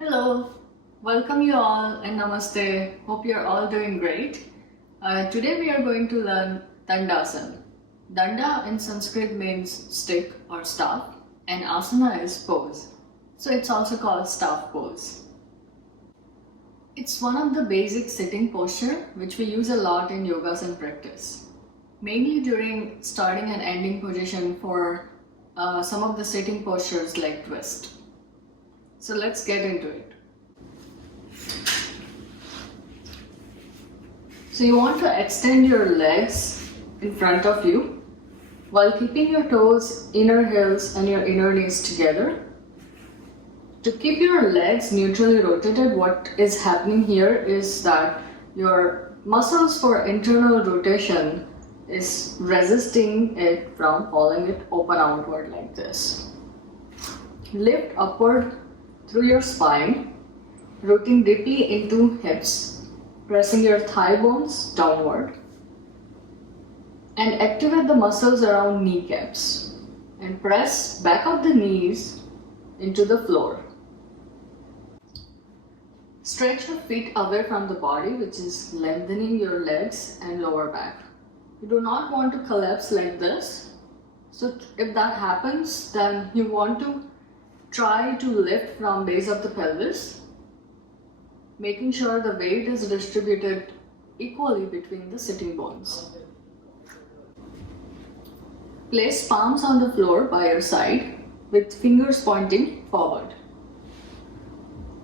Hello, welcome you all and namaste. Hope you're all doing great. Today we are going to learn Dandasana. Danda in Sanskrit means stick or staff and asana is pose. So it's also called staff pose. It's one of the basic sitting posture which we use a lot in yogasana practice. Mainly during starting and ending position for some of the sitting postures like twist. So let's get into it. So you want to extend your legs in front of you while keeping your toes, inner heels and your inner knees together. To keep your legs neutrally rotated, what is happening here is that your muscles for internal rotation is resisting it from falling it open outward like this. Lift upward through your spine, rooting deeply into hips, pressing your thigh bones downward, and activate the muscles around kneecaps and press back of the knees into the floor. Stretch your feet away from the body, which is lengthening your legs and lower back. You do not want to collapse like this. So if that happens, then you want to try to lift from base of the pelvis, making sure the weight is distributed equally between the sitting bones. Place palms on the floor by your side with fingers pointing forward.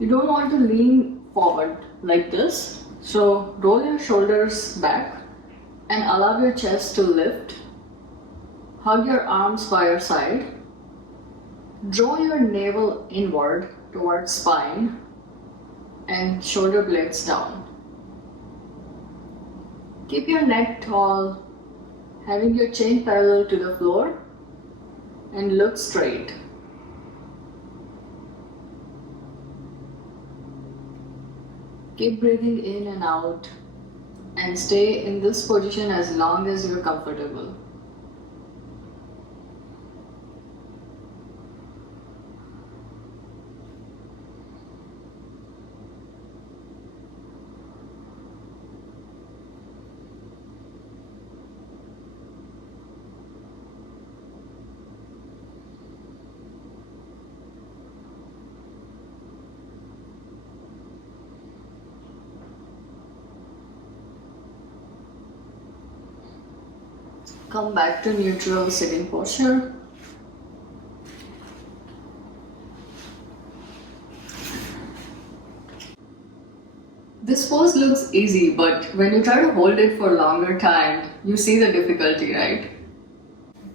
You don't want to lean forward like this, so roll your shoulders back and allow your chest to lift. Hug your arms by your side. Draw your navel inward towards spine and shoulder blades down. Keep your neck tall, having your chin parallel to the floor and look straight. Keep breathing in and out and stay in this position as long as you're comfortable. Come back to neutral sitting posture. This pose looks easy, but when you try to hold it for a longer time, you see the difficulty, right?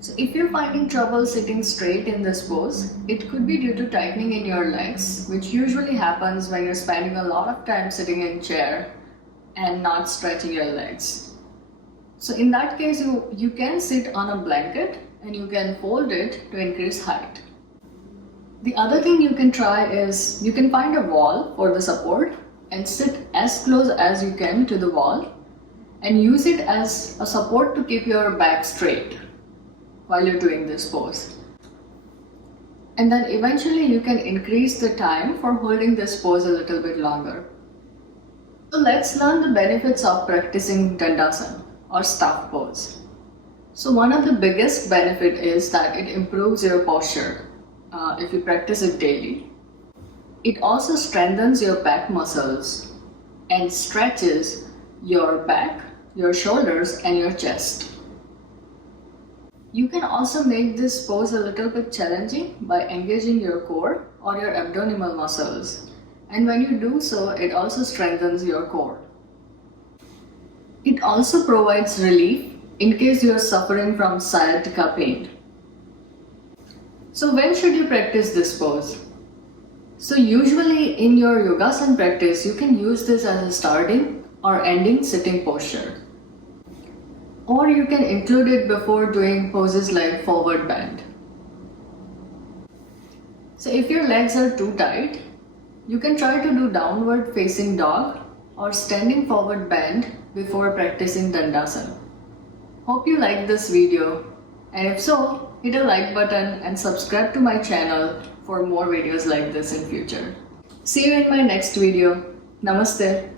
So if you're finding trouble sitting straight in this pose, it could be due to tightening in your legs, which usually happens when you're spending a lot of time sitting in chair and not stretching your legs. So in that case, you can sit on a blanket and you can fold it to increase height. The other thing you can try is you can find a wall for the support and sit as close as you can to the wall and use it as a support to keep your back straight while you're doing this pose. And then eventually you can increase the time for holding this pose a little bit longer. So let's learn the benefits of practicing Dandasana or staff pose. So one of the biggest benefit is that it improves your posture if you practice it daily. It also strengthens your back muscles and stretches your back, your shoulders and your chest. You can also make this pose a little bit challenging by engaging your core or your abdominal muscles. And when you do so, it also strengthens your core. It also provides relief in case you are suffering from sciatica pain. So when should you practice this pose? So usually in your yogasana practice, you can use this as a starting or ending sitting posture. Or you can include it before doing poses like forward bend. So if your legs are too tight, you can try to do downward facing dog or standing forward bend before practicing Dandasana. Hope you liked this video, and if so, hit a like button and subscribe to my channel for more videos like this in future. See you in my next video. Namaste.